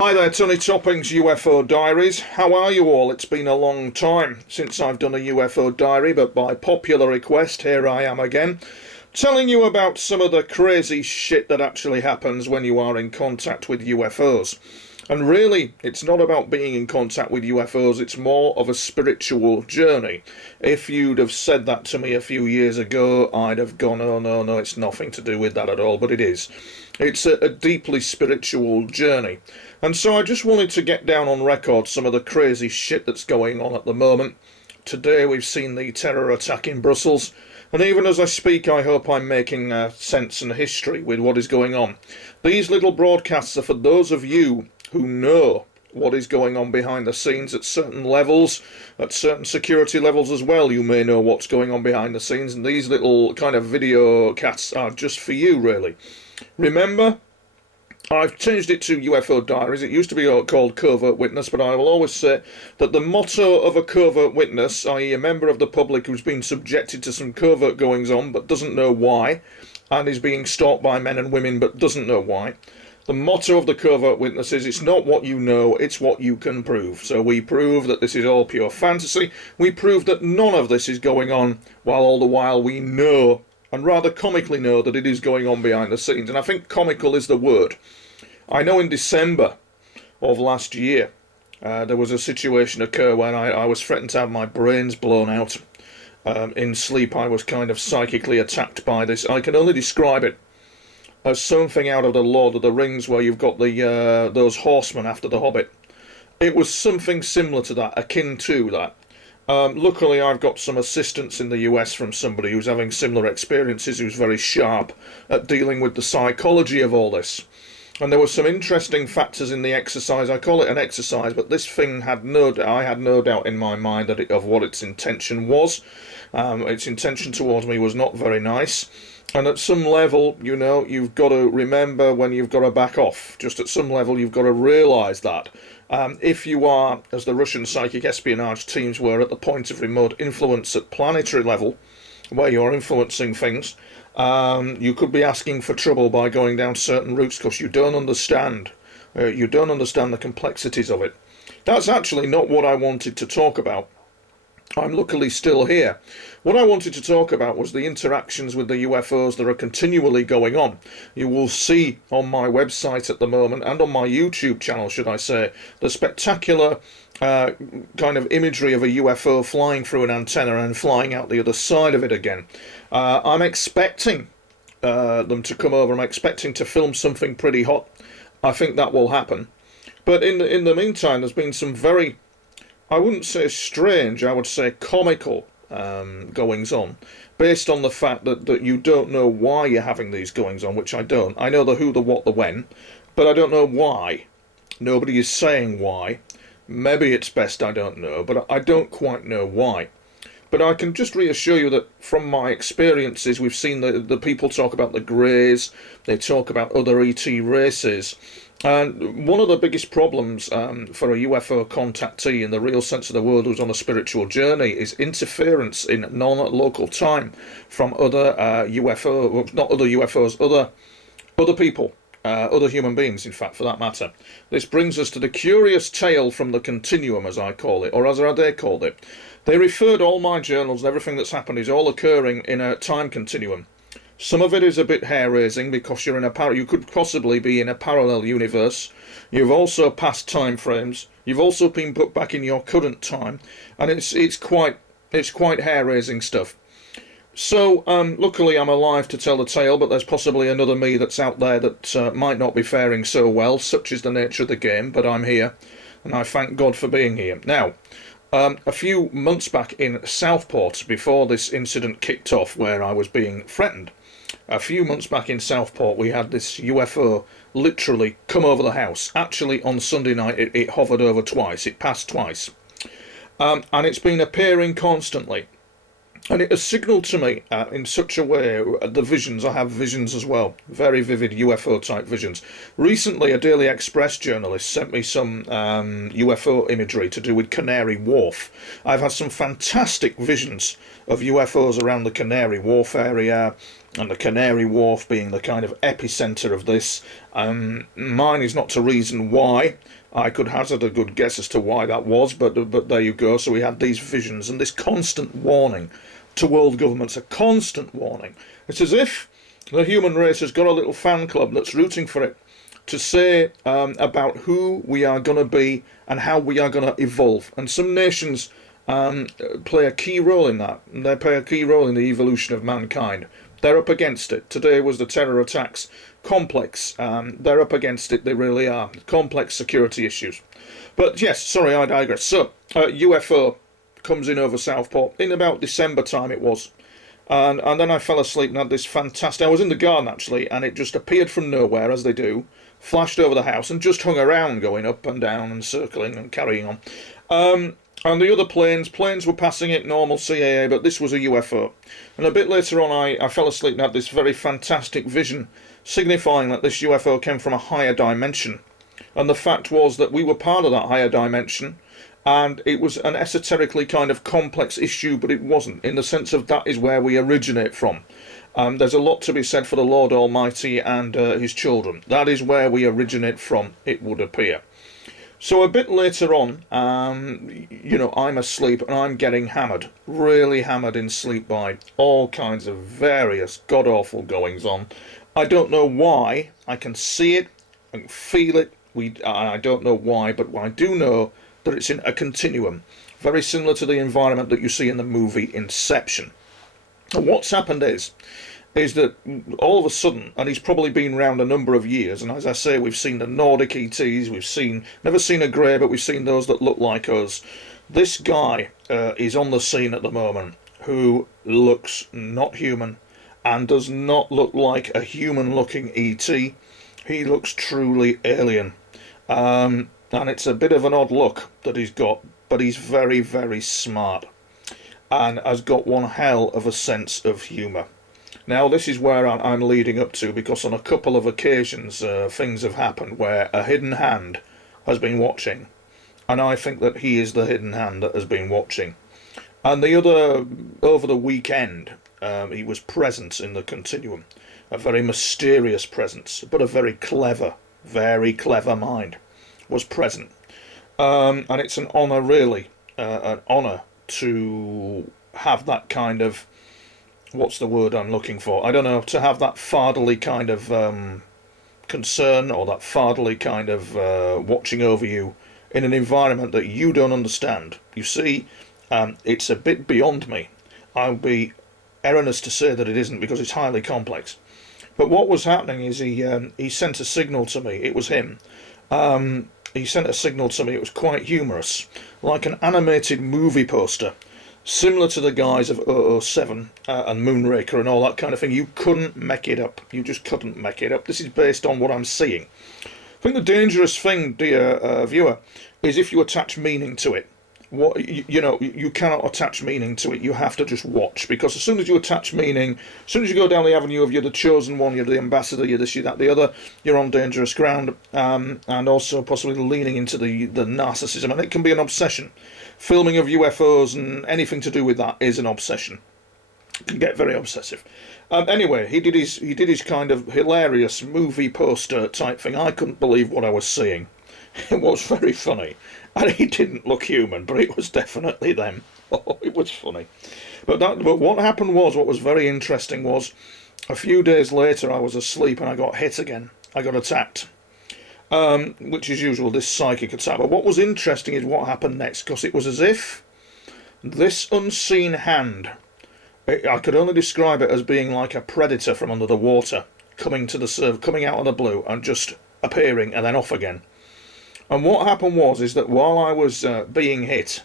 Hi there, Tony Topping's UFO Diaries. How are you all? It's been a long time since I've done a UFO diary, but by popular request, here I am again, telling you about some of the crazy shit that actually happens when you are in contact with UFOs. And really, it's not about being in contact with UFOs, it's more of a spiritual journey. If you'd have said that to me a few years ago, I'd have gone, oh no, it's nothing to do with that at all, but it is. It's a deeply spiritual journey. And so I just wanted to get down on record some of the crazy shit that's going on at the moment. Today we've seen the terror attack in Brussels, and even as I speak I hope I'm making sense and history with what is going on. These little broadcasts are for those of you who know what is going on behind the scenes at certain levels, at certain security levels as well. You may know what's going on behind the scenes, and these little kind of video casts are just for you, really. Remember, I've changed it to UFO Diaries. It used to be called Covert Witness, but I will always say that the motto of a covert witness, i.e. a member of the public who's been subjected to some covert goings-on but doesn't know why, and is being stalked by men and women but doesn't know why, the motto of the covert witness is, it's not what you know, it's what you can prove. So we prove that this is all pure fantasy. We prove that none of this is going on, while all the while we know, and rather comically know, that it is going on behind the scenes. And I think comical is the word. I know in December of last year, there was a situation occur when I was threatened to have my brains blown out. In sleep I was kind of psychically attacked by this. I can only describe it as something out of the Lord of the Rings, where you've got the those horsemen after the Hobbit. It was something similar to that, akin to that. Luckily I've got some assistance in the US from somebody who's having similar experiences, who's very sharp at dealing with the psychology of all this. And there were some interesting factors in the exercise. I call it an exercise, but this thing I had no doubt in my mind of what its intention was. Its intention towards me was not very nice. And at some level, you know, you've got to remember when you've got to back off. Just at some level, you've got to realise that. If you are, as the Russian psychic espionage teams were, at the point of remote influence at planetary level, where you're influencing things, you could be asking for trouble by going down certain routes because you don't understand. You don't understand the complexities of it. That's actually not what I wanted to talk about. I'm luckily still here. What I wanted to talk about was the interactions with the UFOs that are continually going on. You will see on my website at the moment, and on my YouTube channel, should I say, the spectacular kind of imagery of a UFO flying through an antenna and flying out the other side of it again. I'm expecting them to come over. I'm expecting to film something pretty hot. I think that will happen. But in the meantime, there's been some very, I wouldn't say strange, I would say comical goings on, based on the fact that you don't know why you're having these goings on, which I don't. I know the who, the what, the when, but I don't know why. Nobody is saying why. Maybe it's best I don't know, but I don't quite know why. But I can just reassure you that from my experiences, we've seen the people talk about the Greys, they talk about other ET races. And one of the biggest problems for a UFO contactee in the real sense of the word who's on a spiritual journey is interference in non-local time from other UFO, not other UFOs, other people, other human beings, in fact, for that matter. This brings us to the curious tale from the Continuum, as I call it, or as they called it. They referred all my journals and everything that's happened is all occurring in a time continuum. Some of it is a bit hair-raising because you're in you could possibly be in a parallel universe. You've also passed time frames. You've also been put back in your current time, and it's quite hair-raising stuff. So luckily I'm alive to tell the tale, but there's possibly another me that's out there that might not be faring so well. Such is the nature of the game, but I'm here, and I thank God for being here. Now, a few months back in Southport, before this incident kicked off where I was being threatened, a few months back in Southport we had this UFO literally come over the house. Actually on Sunday night it hovered over twice, it passed twice. And it's been appearing constantly. And it has signalled to me in such a way, the visions, I have visions as well, very vivid UFO type visions. Recently a Daily Express journalist sent me some UFO imagery to do with Canary Wharf. I've had some fantastic visions of UFOs around the Canary Wharf area, and the Canary Wharf being the kind of epicenter of this. Mine is not to reason why. I could hazard a good guess as to why that was, but there you go. So we had these visions and this constant warning to world governments, a constant warning. It's as if the human race has got a little fan club that's rooting for it to say about who we are going to be and how we are going to evolve. And some nations play a key role in that. They play a key role in the evolution of mankind. They're up against it. Today was the terror attacks complex. They're up against it. They really are. Complex security issues. But yes, sorry, I digress. So, UFO comes in over Southport in about December time it was. And then I fell asleep and had this fantastic... I was in the garden, actually, and it just appeared from nowhere, as they do, flashed over the house, and just hung around, going up and down and circling and carrying on. And the other planes were passing it, normal CAA, but this was a UFO. And a bit later on, I fell asleep and had this very fantastic vision, signifying that this UFO came from a higher dimension. And the fact was that we were part of that higher dimension, and it was an esoterically kind of complex issue, but it wasn't, in the sense of that is where we originate from. There's a lot to be said for the Lord Almighty and his children. That is where we originate from, it would appear. So a bit later on, you know, I'm asleep and I'm getting hammered, really hammered in sleep by all kinds of various god-awful goings-on. I don't know why. I can see it, I can feel it. I don't know why, but I do know that it's in a continuum, very similar to the environment that you see in the movie Inception. And what's happened is that all of a sudden, and he's probably been around a number of years, and as I say, we've seen the Nordic ETs, never seen a grey, but we've seen those that look like us. This guy is on the scene at the moment, who looks not human, and does not look like a human-looking ET. He looks truly alien. And it's a bit of an odd look that he's got, but he's very, very smart, and has got one hell of a sense of humour. Now, this is where I'm leading up to, because on a couple of occasions things have happened where a hidden hand has been watching, and I think that he is the hidden hand that has been watching. And over the weekend, he was present in the Continuum, a very mysterious presence, but a very clever mind was present. And it's an honour, really, an honour to have that kind of, what's the word I'm looking for? I don't know, to have that fatherly kind of concern, or that fatherly kind of watching over you in an environment that you don't understand. You see, it's a bit beyond me. I'll be erroneous to say that it isn't, because it's highly complex. But what was happening is he sent a signal to me. It was him. He sent a signal to me. It was quite humorous, like an animated movie poster, similar to the guys of 007 and Moonraker and all that kind of thing. You couldn't make it up. You just couldn't make it up. This is based on what I'm seeing. I think the dangerous thing, dear viewer, is if you attach meaning to it. You cannot attach meaning to it. You have to just watch, because as soon as you attach meaning, as soon as you go down the avenue of you're the chosen one, you're the ambassador, you're this, you're that, the other, you're on dangerous ground, and also possibly leaning into the narcissism, and it can be an obsession. Filming of UFOs and anything to do with that is an obsession. It can get very obsessive. Anyway, he did his kind of hilarious movie poster type thing. I couldn't believe what I was seeing. It was very funny. And he didn't look human, but it was definitely them. Oh, it was funny. But what happened was, what was very interesting was, a few days later I was asleep and I got hit again. I got attacked. Which is usual, this psychic attack. But what was interesting is what happened next, because it was as if this unseen hand, I could only describe it as being like a predator from under the water, coming out of the blue and just appearing and then off again. And what happened is that while I was being hit,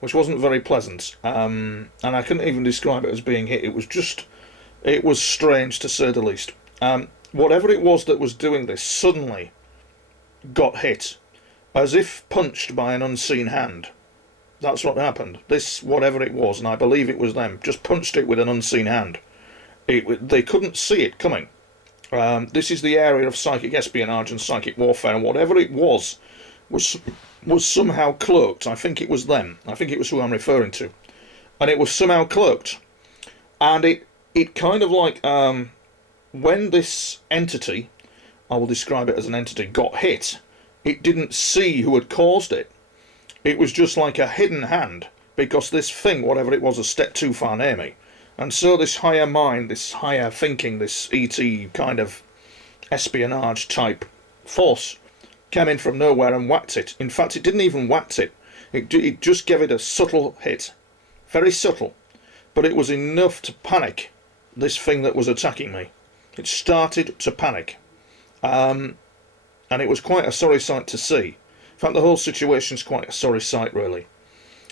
which wasn't very pleasant, and I couldn't even describe it as being hit, it was strange to say the least. Whatever it was that was doing this suddenly got hit, as if punched by an unseen hand. That's what happened. This, whatever it was, and I believe it was them, just punched it with an unseen hand. They couldn't see it coming. This is the area of psychic espionage and psychic warfare, and whatever it was somehow cloaked. I think it was them. I think it was who I'm referring to. And it was somehow cloaked. And it kind of like, when this entity, I will describe it as an entity, got hit, it didn't see who had caused it. It was just like a hidden hand, because this thing, whatever it was, a step too far near me. And so this higher mind, this higher thinking, this ET kind of espionage type force came in from nowhere and whacked it. In fact, it didn't even whack it. It just gave it a subtle hit. Very subtle. But it was enough to panic this thing that was attacking me. It started to panic. And it was quite a sorry sight to see. In fact, the whole situation's quite a sorry sight, really.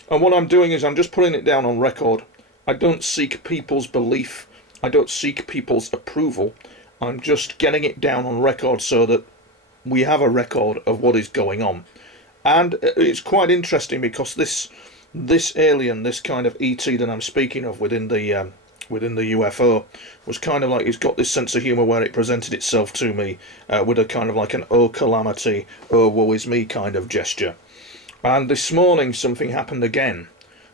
And what I'm doing is I'm just putting it down on record. I don't seek people's belief. I don't seek people's approval. I'm just getting it down on record so that we have a record of what is going on. And it's quite interesting because this alien, this kind of ET that I'm speaking of within the UFO, was kind of like, it's got this sense of humour where it presented itself to me with a kind of like an oh calamity, oh woe is me kind of gesture. And this morning something happened again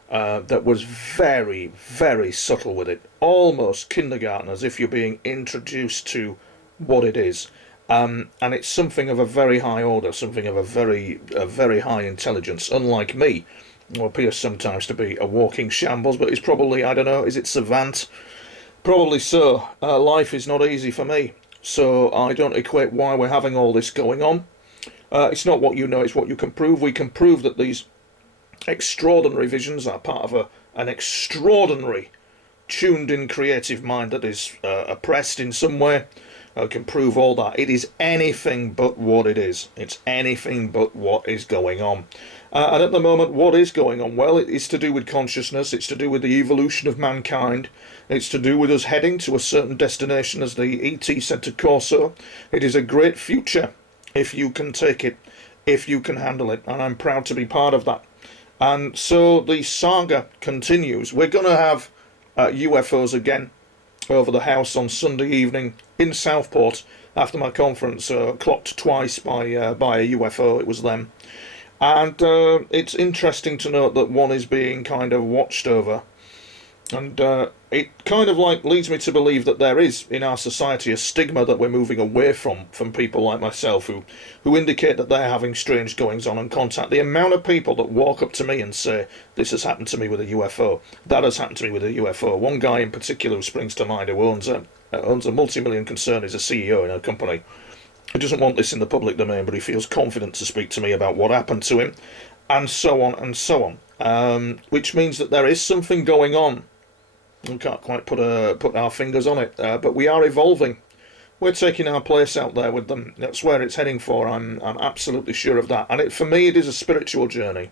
that was very, very subtle with it, almost kindergarten, as if you're being introduced to what it is. And it's something of a very high order, something of a very high intelligence, unlike me, who appears sometimes to be a walking shambles, but it's probably, I don't know, is it savant? Probably so. Life is not easy for me, so I don't equate why we're having all this going on. It's not what you know, it's what you can prove. We can prove that these extraordinary visions are part of an extraordinary tuned-in creative mind that is oppressed in some way. I can prove all that. It is anything but what it is. It's anything but what is going on. And at the moment, what is going on? Well, it is to do with consciousness. It's to do with the evolution of mankind. It's to do with us heading to a certain destination, as the ET said to Corso. It is a great future if you can take it, if you can handle it. And I'm proud to be part of that. And so the saga continues. We're going to have UFOs again over the house on Sunday evening in Southport after my conference, clocked twice by a UFO. It was them. And it's interesting to note that one is being kind of watched over. And it kind of like leads me to believe that there is in our society a stigma that we're moving away from people like myself who indicate that they're having strange goings on and contact. The amount of people that walk up to me and say, this has happened to me with a UFO, that has happened to me with a UFO. One guy in particular who springs to mind, who owns a multi-million concern, is a CEO in a company. He doesn't want this in the public domain, but he feels confident to speak to me about what happened to him, and so on and so on. Which means that there is something going on. We can't quite put our fingers on it, but we are evolving. We're taking our place out there with them. That's where it's heading for. I'm absolutely sure of that. And for me, it is a spiritual journey.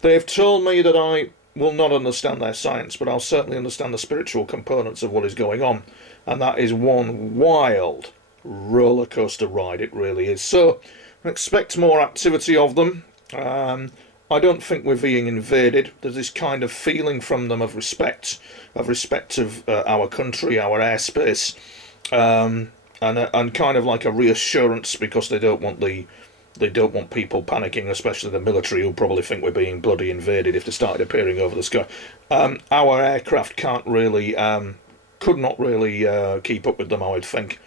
They've told me that I will not understand their science, but I'll certainly understand the spiritual components of what is going on. And that is one wild roller coaster ride. It really is. So expect more activity of them. I don't think we're being invaded. There's this kind of feeling from them of respect of our country, our airspace, and kind of like a reassurance, because they don't want people panicking, especially the military, who probably think we're being bloody invaded if they started appearing over the sky. Our aircraft could not really keep up with them, I would think.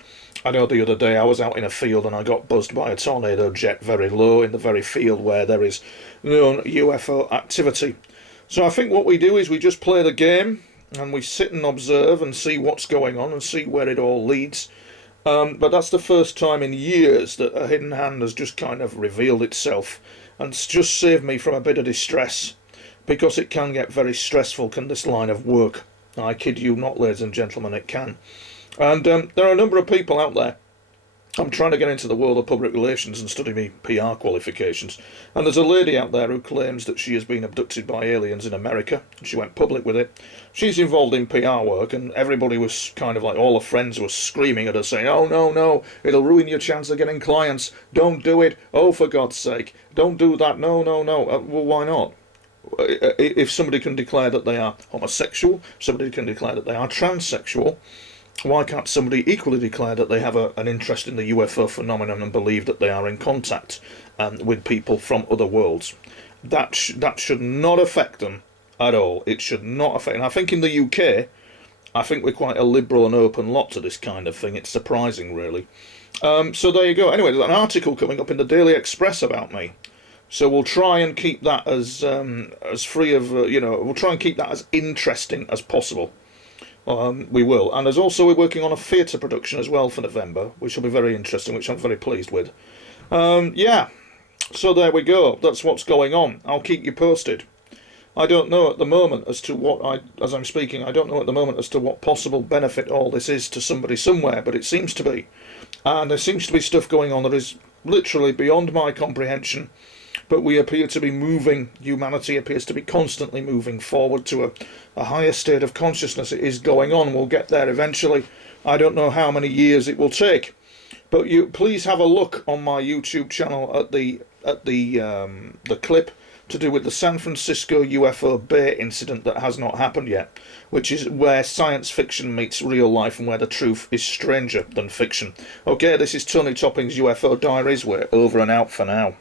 I know the other day I was out in a field and I got buzzed by a tornado jet very low in the very field where there is known UFO activity. So I think what we do is we just play the game and we sit and observe and see what's going on and see where it all leads. But that's the first time in years that a hidden hand has just kind of revealed itself, and it's just saved me from a bit of distress, because it can get very stressful, can this line of work. I kid you not, ladies and gentlemen, it can. And there are a number of people out there. I'm trying to get into the world of public relations and study me PR qualifications. And there's a lady out there who claims that she has been abducted by aliens in America. She went public with it. She's involved in PR work, and everybody was kind of like, all her friends were screaming at her, saying, oh, no, it'll ruin your chance of getting clients. Don't do it. Oh, for God's sake. Don't do that. No. Well, why not? If somebody can declare that they are homosexual, somebody can declare that they are transsexual, why can't somebody equally declare that they have an interest in the UFO phenomenon and believe that they are in contact with people from other worlds? That should not affect them at all. It should not affect. And I think in the UK, I think we're quite a liberal and open lot to this kind of thing. It's surprising, really. So there you go. Anyway, there's an article coming up in the Daily Express about me. So we'll try and keep that as free of, we'll try and keep that as interesting as possible. We will. And there's also, we're working on a theatre production as well for November, which will be very interesting, which I'm very pleased with. Yeah, so there we go. That's what's going on. I'll keep you posted. I don't know at the moment as to what as I'm speaking, I don't know at the moment as to what possible benefit all this is to somebody somewhere, but it seems to be. And there seems to be stuff going on that is literally beyond my comprehension, but we appear to be moving, humanity appears to be constantly moving forward to a higher state of consciousness. It is going on, we'll get there eventually. I don't know how many years it will take. But you please have a look on my YouTube channel at the clip to do with the San Francisco UFO Bay incident that has not happened yet, which is where science fiction meets real life and where the truth is stranger than fiction. Okay, this is Tony Topping's UFO Diaries. We're over and out for now.